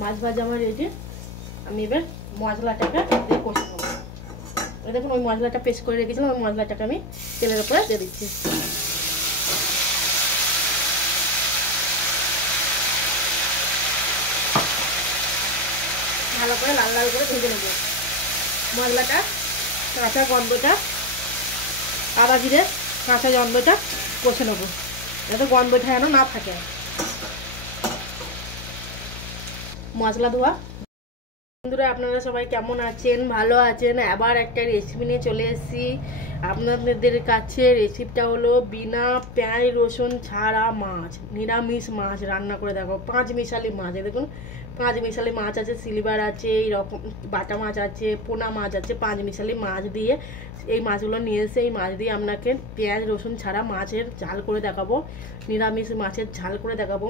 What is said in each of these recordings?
মাছ ভাজা আমার রেডি। আমি এবার মশলাটাকে দিয়ে কষে নেবো। দেখুন ওই মশলাটা পেস্ট করে রেখেছিলাম, ওই মশলাটাকে আমি তেলের উপরে দিয়ে দিচ্ছি। ভালো করে লাল লাল করে ভেজে নেবো। মশলাটা কাঁচা গন্ধটা, আদা জিরে কাঁচা গন্ধটা কষে নেবো, যাতে গন্ধটা যেন না থাকে। মশলা ধোয়া। বন্ধুরা আপনারা সবাই কেমন আছেন? ভালো আছেন? আবার একটা রেসিপি নিয়ে চলে এসেছি আপনাদের কাছে। রেসিপিটা হলো বিনা পেঁয়াজ রসুন ছাড়া মাছ, নিরামিষ মাছ রান্না করে দেখো। 5 মিশালি মাছ, দেখুন 5 মিশালি মাছ আছে, সিলভার আছে, এইরকম বাটা মাছ আছে, পোনা মাছ আছে। 5 মিশালি মাছ দিয়ে এই মাছগুলো নিয়ে এসে এই মাছ দিয়ে আপনাকে পেঁয়াজ রসুন ছাড়া মাছের ঝাল করে দেখাবো, নিরামিষ মাছের ঝাল করে দেখাবো।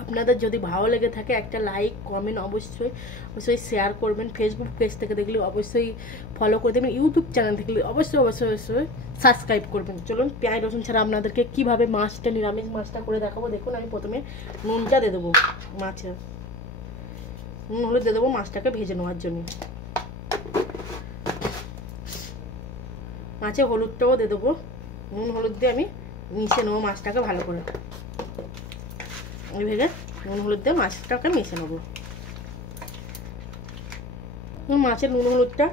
আপনাদের যদি ভালো লেগে থাকে একটা লাইক কমেন্ট অবশ্যই শেয়ার করবেন। ফেসবুক পেজ থেকে দেখলে অবশ্যই ফলো করে দেবেন, ইউটিউব চ্যানেল থেকে অবশ্যই সাবস্ক্রাইব করবেন। চলুন পেঁয়াজ রসুন ছাড়া আপনাদেরকে কীভাবে মাছটা নিরামিষ মাছটা করে দেখাবো। দেখুন আমি প্রথমে নুনটা দিয়ে দেবো মাছে, নুন হলুদ দিয়ে দেবো মাছটাকে ভেজে নেওয়ার জন্য। মাছে হলুদটাও দিয়ে দেবো, নুন হলুদ দিয়ে আমি মিশিয়ে নেবো মাছটাকে ভালো করে। ভেজে নুন হলুদ দিয়ে মাছটাকে মিশে নেবো। মাছের নুন হলুদটা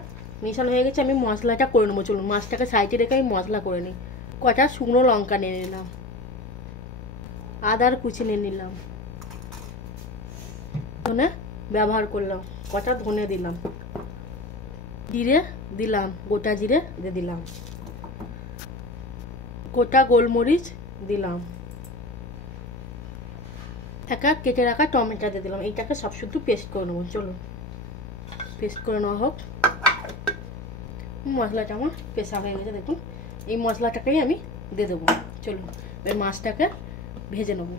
মিশানো হয়ে গেছে, আমি মশলাটা করে নেবো। চলুন মাছটাকে সাইডে রেখে আমি মশলা করে নিই। কটা শুকনো লঙ্কা নিয়ে নিলাম, আদার কুচি নিয়ে নিলাম, ধনে ব্যবহার করলাম, কটা ধনে দিলাম, জিরে দিলাম, গোটা জিরে দিয়ে দিলাম, গোটা গোলমরিচ দিলাম, একটা কেটে রাখা টমেটো দিয়ে দিলাম। এইটাকে সব শুধু পেস্ট করে নেবো। চলুন পেস্ট করে নেওয়া হোক। মশলাটা আমার পেশা হয়ে গেছে, দেখুন এই মশলাটাকেই আমি দিয়ে দেবো। চলুন এই মাছটাকে ভেজে নেবো।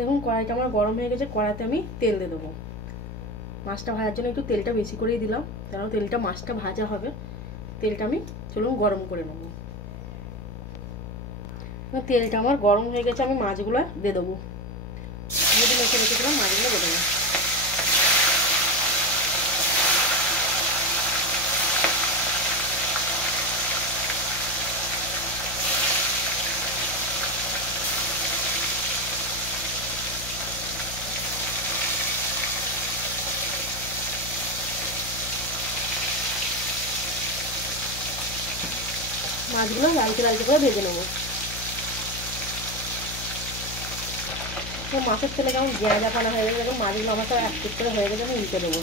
দেখুন কড়াইটা আমার গরম হয়ে গেছে, কড়াইতে আমি তেল দিয়ে দেবো। মাছটা ভাজার জন্য একটু তেলটা বেশি করেই দিলাম, কারণ তেলটা মাছটা ভাজা হবে। তেলটা আমি চলুন গরম করে নেবো। তেলটা আমার গরম হয়ে গেছে, আমি মাছগুলো দিয়ে দেবো। মেখে রেখেছিলাম মাছগুলো দিয়ে দেবো। মাছগুলো লালচে লালচে করে ভেজে নেবো। মাছের তেলে কেমন জেঁয়া পানা হয়ে গেছে, দেখুন মাছগুলো আমার সব এক পিট করে হয়ে গেছে, আমি উল্টে দেবো।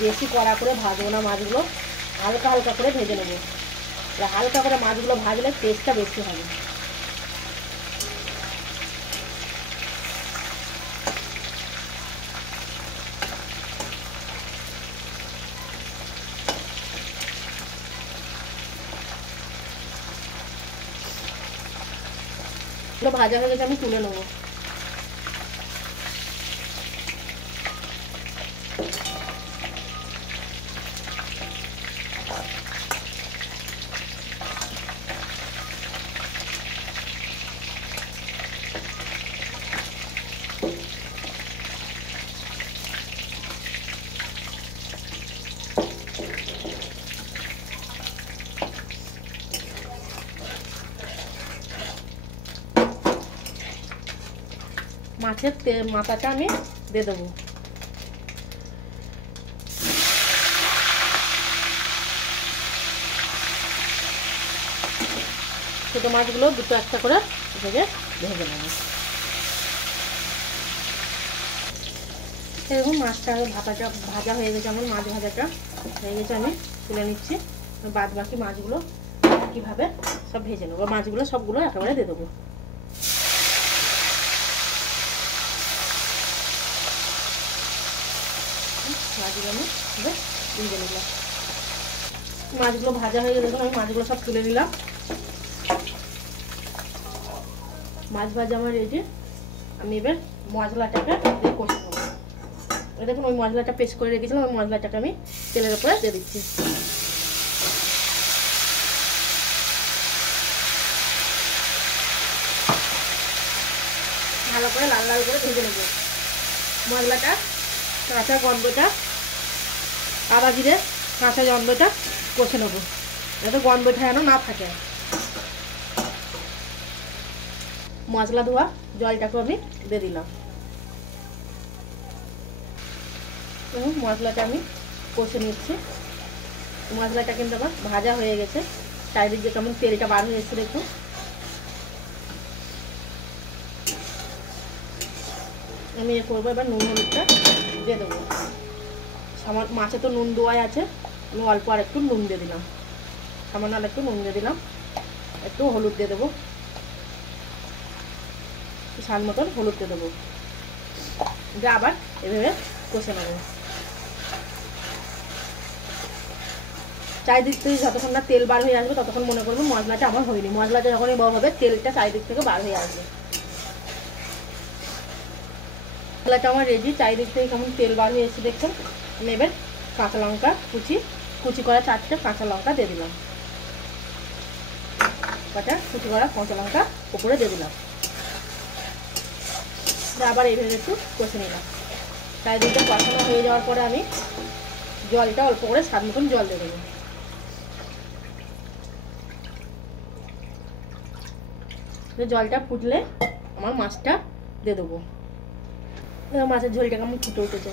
বেশি কড়া করে ভাজবো না মাছগুলো, হালকা হালকা করে ভেজে নেবো। হালকা করে মাছগুলো ভাজলে টেস্টটা বেশি হবে। ভাজা হয়ে গেছে, আমি তুলে নেবো। মাছের মাথাটা আমি দিয়ে দেবো। ছোটো মাছগুলো দুটো একটা করে ভেজে ভেজে নেবো। দেখুন মাছটা ভাজা হয়ে গেছে, আমার মাছ ভাজাটা হয়ে গেছে, আমি তুলে নিচ্ছি। বাদ বাকি মাছগুলো কীভাবে সব ভেজে নেবো। মাছগুলো সবগুলো একেবারে দিয়ে দেবো। মাছগুলো আমি ভেজে নিলাম। মাছগুলো ভাজা হয়ে গেছে, আমি মাছগুলো সব তুলে নিলাম। মাছ ভাজা আমার রেডি। আমি এবার মশলাটাকে দিয়ে কষে নেবো। দেখুন ওই মশলাটা পেস্ট করে রেখেছিলাম, ওই মশলাটাকে আমি তেলের উপরে দিয়ে দিচ্ছি। ভালো করে লাল লাল করে ভেজে নেব। মশলাটা কাঁচা গন্ধটা আদা জিরে কাঁচা গন্ধটা কষে নেবো, যাতে গন্ধটা যেন না থাকে। মশলা ধোয়া জলটাকে আমি দিয়ে দিলাম। মশলাটা আমি কষে নিচ্ছি। মশলাটা কিন্তু আমার ভাজা হয়ে গেছে, চারিদিক দিয়ে কেমন তেলটা বার হয়ে এসেছে দেখুন। আমি এ করবো, এবার নুন হলুদটা দিয়ে দেবো। আমার মাছে তো নুন দেওয়াই আছে, আমি অল্প আর একটু নুন দিয়ে দিলাম, সামান্য আর একটু নুন দিয়ে দিলাম, একটু হলুদ দিয়ে দেবো, স্বাদ মতন হলুদ দিয়ে দেবো, দিয়ে আবার এভাবে কষে নেবো। চারিদিক থেকে যতক্ষণ না তেল বার হয়ে আসবে ততক্ষণ মনে করবো মশলাটা আমার হয়নি। মশলাটা যখনই বড় হবে তেলটা চারিদিক থেকে বার হয়ে আসবে। মশলাটা আমার রেডি, চারিদিক থেকে কেমন তেল বার হয়ে এসেছে দেখছেন। আমি এবার কাঁচা লঙ্কা কুচি করা 4টে কাঁচা লঙ্কা দিয়ে দিলাম, কুচি করা কাঁচা লঙ্কা উপরে দিয়ে দিলাম, আবার এইভাবে একটু কষে নিলাম। চারিদিকটা কষানো হয়ে যাওয়ার পরে আমি জলটা অল্প করে স্বাদ মতন জল দিয়ে দেবো। জলটা ফুটলে আমার মাছটা দিয়ে দেবো। মাছের ঝোলটাকে আমি ফুটে উঠেছে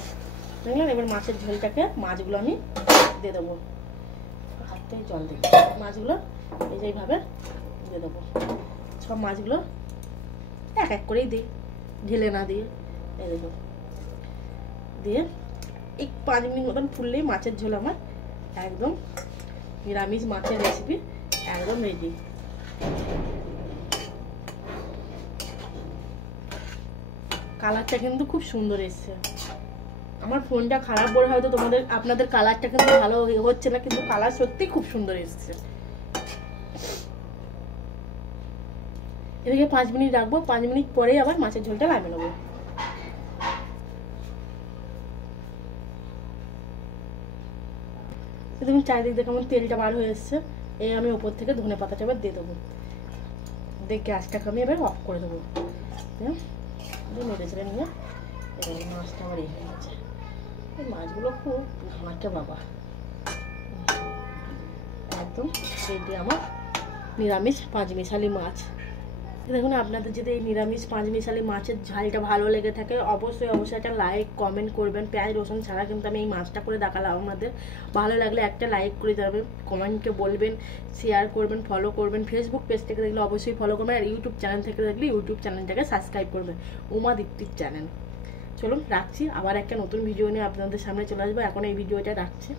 দেখলেন। এবার মাছের ঝোলটাকে মাছগুলো আমি দিয়ে দেবো, হাত থেকে জল দেবো, মাছগুলো এইভাবে দিয়ে দেবো। সব মাছগুলো এক এক করেই দিই, ঢেলে না দিয়ে। এই দেখো দিয়ে এই 5 মিনিট মতন ফুললেই মাছের ঝোল আমার একদম নিরামিষ মাছের রেসিপি একদম রেডি। কালারটা কিন্তু খুব সুন্দর এসছে। আমার ফোনটা খারাপ বলে হয়তো আপনাদের কালারটা কিন্তু ভালো হচ্ছে না, কিন্তু কালার সত্যি খুব সুন্দর এসছে। এদিকে 5 মিনিট রাখবো, 5 মিনিট পরেই আবার মাছের ঝোলটা নামিয়ে নেবো। দেখুন চারিদিক দিয়ে কেমন তেলটা বার হয়ে এসছে। এই আমি উপর থেকে ধনে পাতাটা এবার দিয়ে দেবো, দিয়ে গ্যাসটাকে আমি এবার অফ করে দেবো। নেড়ে চেড়ে নিয়ে মাছটা আমার এই হয়ে গেছে। এই মাছগুলো খুব ঘাঁটে বাবা, একদম রেডি আমার নিরামিষ 5 মিশালি মাছ। দেখুন আপনাদের যদি এই নিরামিষ 5 মিশালি মাছের ঝালটা ভালো লেগে থাকে অবশ্যই একটা লাইক কমেন্ট করবেন। পেঁয়াজ রসুন ছাড়া কিন্তু আমি এই মাছটা করে দেখালাম আপনাদের। ভালো লাগলে একটা লাইক করে দেবেন, কমেন্টকে বলবেন, শেয়ার করবেন, ফলো করবেন। ফেসবুক পেজ থেকে দেখলে অবশ্যই ফলো করবেন, আর ইউটিউব চ্যানেল থেকে দেখলে ইউটিউব চ্যানেলটাকে সাবস্ক্রাইব করবেন, উমা দীপ্তির চ্যানেল। চলুন রাখছি, আবার একটা নতুন ভিডিও নিয়ে আপনাদের সামনে চলে আসবো। এখন এই ভিডিওটা রাখছি,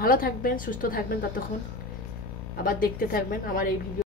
ভালো থাকবেন, সুস্থ থাকবেন, ততক্ষণ আবার দেখতে থাকবেন আমার এই ভিডিও।